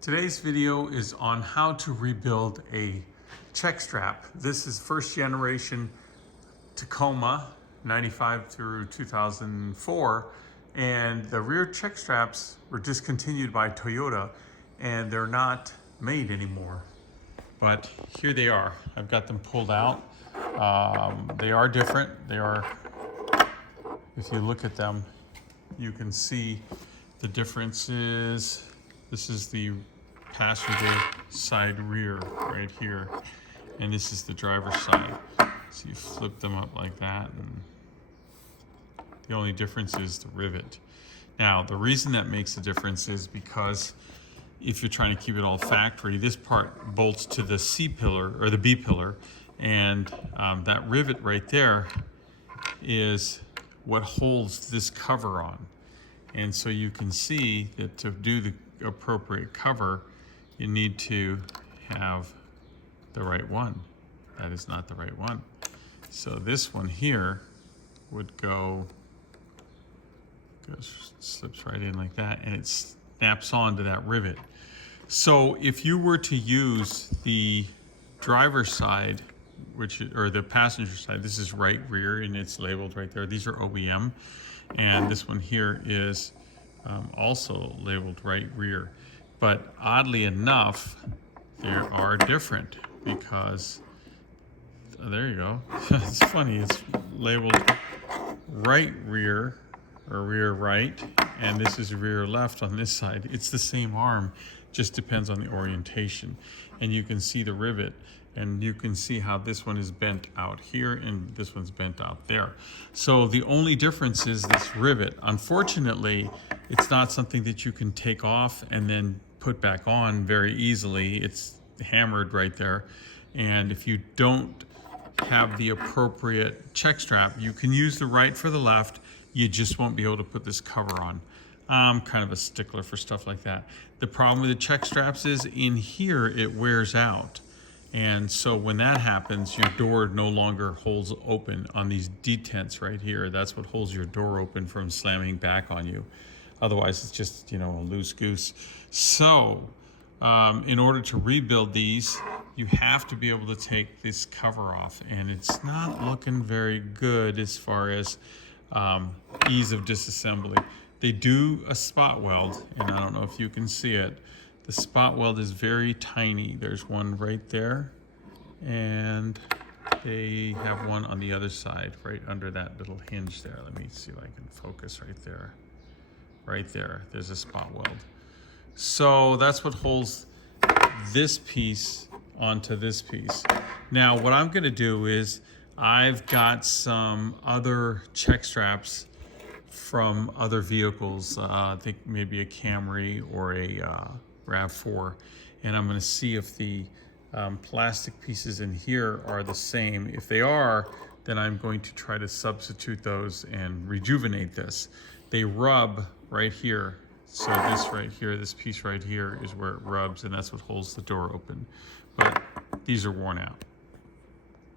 Today's video is on how to rebuild a check strap. This is first generation Tacoma, 95 through 2004, and the rear check straps were discontinued by Toyota and they're not made anymore. But here they are. I've got them pulled out. They are different. They are, if you look at them, you can see the differences. This is the passenger side rear right here, and this is the driver's side. So you flip them up like that, and the only difference is the rivet. Now, the reason that makes a difference is because if you're trying to keep it all factory, this part bolts to the C pillar or the B pillar, and that rivet right there is what holds this cover on. And so you can see that to do the appropriate cover, you need to have the right one. That is not the right one. So this one here would slips right in like that, and it snaps onto that rivet. So if you were to use the driver's side, or the passenger side, this is right rear and it's labeled right there. These are OEM, and this one here is also labeled right rear. But oddly enough, they are different because, there you go. It's funny, it's labeled right rear or rear right, and this is rear left on this side. It's the same arm, just depends on the orientation. And you can see the rivet, and you can see how this one is bent out here and this one's bent out there. So the only difference is this rivet. Unfortunately, it's not something that you can take off and then put back on very easily. It's hammered right there. And if you don't have the appropriate check strap, you can use the right for the left, you just won't be able to put this cover on. I'm kind of a stickler for stuff like that. The problem with the check straps is in here it wears out. And so when that happens, your door no longer holds open on these detents right here. That's what holds your door open from slamming back on you. Otherwise, it's just, a loose goose. So in order to rebuild these, you have to be able to take this cover off. And it's not looking very good as far as ease of disassembly. They do a spot weld, and I don't know if you can see it. The spot weld is very tiny. There's one right there, and they have one on the other side, right under that little hinge there. Let me see if I can focus right there. Right there, there's a spot weld. So that's what holds this piece onto this piece. Now, what I'm gonna do is, I've got some other check straps from other vehicles. I think maybe a Camry or a RAV4, and I'm going to see if the plastic pieces in here are the same. If they are, then I'm going to try to substitute those and rejuvenate this. They rub right here. So this right here, this piece right here is where it rubs, and that's what holds the door open. But these are worn out.